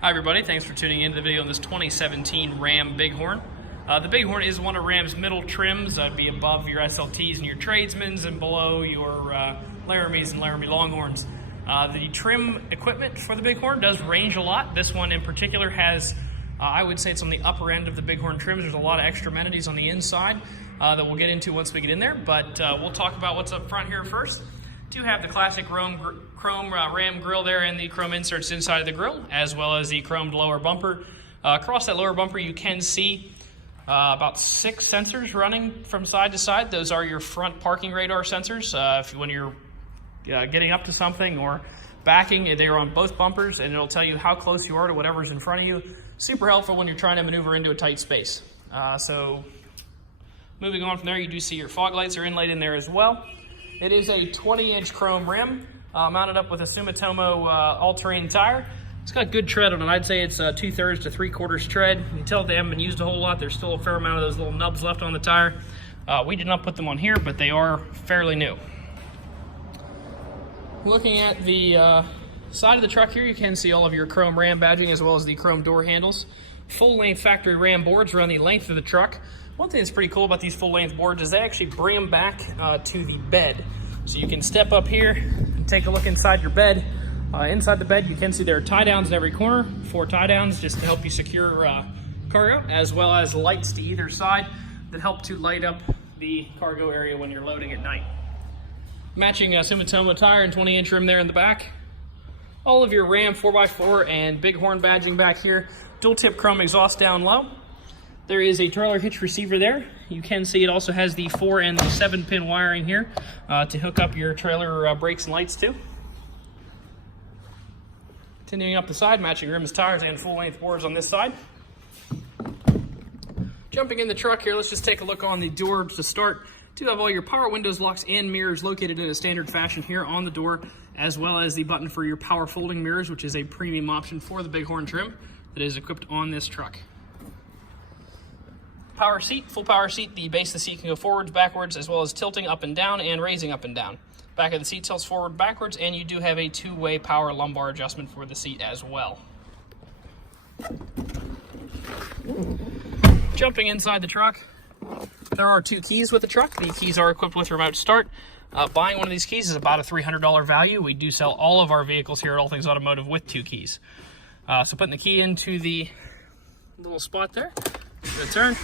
Hi everybody, thanks for tuning into the video on this 2017 Ram Bighorn. The Bighorn is one of Ram's middle trims. That'd be above your SLTs and your Tradesmans and below your Laramies and Laramie Longhorns. The trim equipment for the Bighorn does range a lot. This one in particular has, I would say it's on the upper end of the Bighorn trims. There's a lot of extra amenities on the inside that we'll get into once we get in there, but we'll talk about what's up front here first. Do have the classic chrome Ram grille there and the chrome inserts inside of the grille, as well as the chromed lower bumper. Across that lower bumper you can see about 6 sensors running from side to side. Those are your front parking radar sensors. When you're getting up to something or backing, they're on both bumpers and it'll tell you how close you are to whatever's in front of you. Super helpful when you're trying to maneuver into a tight space. So moving on from there, you do see your fog lights are inlaid in there as well. It is a 20-inch chrome rim mounted up with a Sumitomo all-terrain tire. It's got good tread on it. I'd say it's 2/3 to 3/4 tread. You can tell they haven't been used a whole lot. There's still a fair amount of those little nubs left on the tire. We did not put them on here, but they are fairly new. Looking at the side of the truck here, you can see all of your chrome Ram badging as well as the chrome door handles. Full-length factory Ram boards run the length of the truck. One thing that's pretty cool about these full-length boards is they actually bring them back to the bed. So you can step up here and take a look inside your bed. Inside the bed, you can see there are tie downs in every corner, 4 tie downs just to help you secure cargo, as well as lights to either side that help to light up the cargo area when you're loading at night. Matching Sumitomo tire and 20-inch rim there in the back. All of your Ram 4x4 and Bighorn badging back here. Dual tip chrome exhaust down low. There is a trailer hitch receiver there. You can see it also has the 4 and the 7-pin wiring here to hook up your trailer brakes and lights to. Continuing up the side, matching rims, tires, and full-length boards on this side. Jumping in the truck here, let's just take a look on the door to start. Do have all your power windows, locks, and mirrors located in a standard fashion here on the door, as well as the button for your power folding mirrors, which is a premium option for the Bighorn trim that is equipped on this truck. Power seat, full power seat. The base of the seat can go forwards, backwards, as well as tilting up and down and raising up and down. Back of the seat tilts forward, backwards, and you do have a 2-way power lumbar adjustment for the seat as well. Jumping inside the truck, there are 2 keys with the truck. The keys are equipped with remote start. Buying one of these keys is about a $300 value. We do sell all of our vehicles here at All Things Automotive with 2 keys. So putting the key into the little spot there, give it a turn,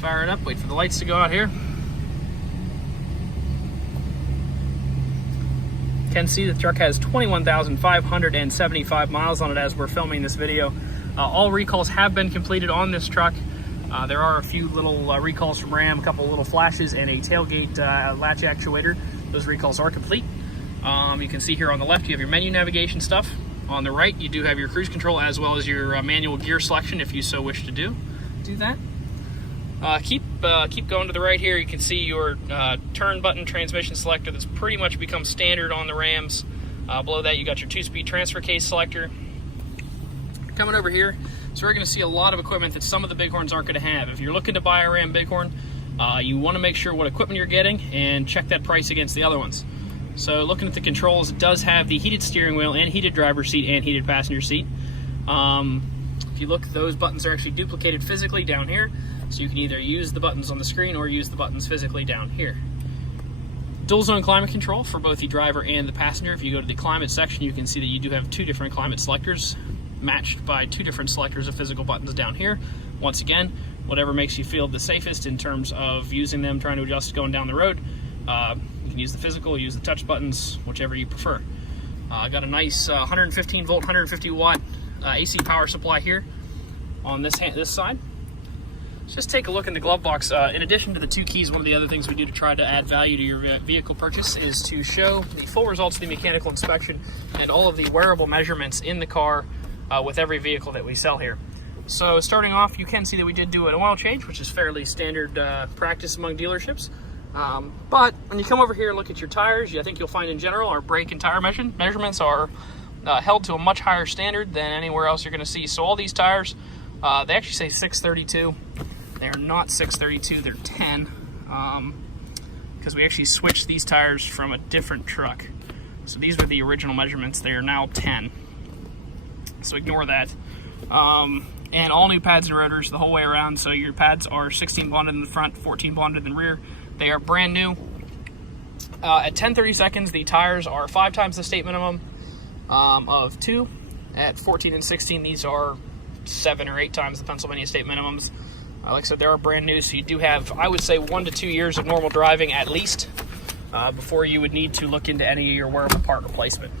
fire it up, wait for the lights to go out here. You can see the truck has 21,575 miles on it as we're filming this video. All recalls have been completed on this truck. There are a few little recalls from Ram, a couple little flashes, and a tailgate latch actuator. Those recalls are complete. You can see here on the left you have your menu navigation stuff. On the right you do have your cruise control as well as your manual gear selection if you so wish to do that. Keep going to the right here. You can see your turn button transmission selector that's pretty much become standard on the Rams. Below that you got your 2-speed transfer case selector. Coming over here, so we're going to see a lot of equipment that some of the Bighorns aren't going to have. If you're looking to buy a Ram Bighorn, you want to make sure what equipment you're getting and check that price against the other ones. So looking at the controls, it does have the heated steering wheel and heated driver's seat and heated passenger seat. If you look, those buttons are actually duplicated physically down here, so you can either use the buttons on the screen or use the buttons physically down here. Dual zone climate control for both the driver and the passenger. If you go to the climate section, you can see that you do have 2 different climate selectors matched by 2 different selectors of physical buttons down here. Once again, whatever makes you feel the safest in terms of using them, trying to adjust going down the road. You can use the physical, use the touch buttons, whichever you prefer. Got a nice 115 volt, 150 watt AC power supply here on this side. Let's just take a look in the glove box. In addition to the 2 keys, one of the other things we do to try to add value to your vehicle purchase is to show the full results of the mechanical inspection and all of the wearable measurements in the car with every vehicle that we sell here. So starting off, you can see that we did do an oil change, which is fairly standard practice among dealerships. But when you come over here and look at your tires, I think you'll find in general our brake and tire measurements are held to a much higher standard than anywhere else you're going to see. So all these tires, they actually say 632. They're not 632, they're 10, because we actually switched these tires from a different truck. So these were the original measurements. They are now 10. so ignore that. And all new pads and rotors the whole way around. So your pads are 16 bonded in the front, 14 bonded in the rear. They are brand new. At 10:30 seconds, the tires are 5 times the state minimum of 2. At 14 and 16, these are 7 or 8 times the Pennsylvania state minimums. Like I said, they are brand new, so you do have, I would say, 1 to 2 years of normal driving at least before you would need to look into any of your wearable part replacement.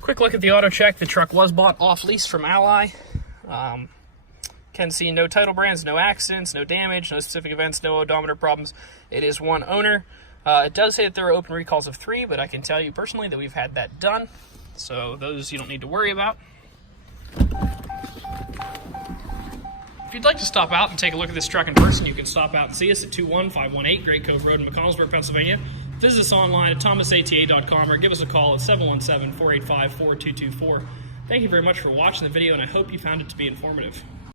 Quick look at the auto check. The truck was bought off lease from Ally. Can see no title brands, no accidents, no damage, no specific events, no odometer problems. It is one owner. It does say that there are open recalls of 3, but I can tell you personally that we've had that done. So those you don't need to worry about. If you'd like to stop out and take a look at this truck in person, you can stop out and see us at 21518 Great Cove Road in McConnellsburg, Pennsylvania. Visit us online at thomasata.com or give us a call at 717-485-4224. Thank you very much for watching the video, and I hope you found it to be informative.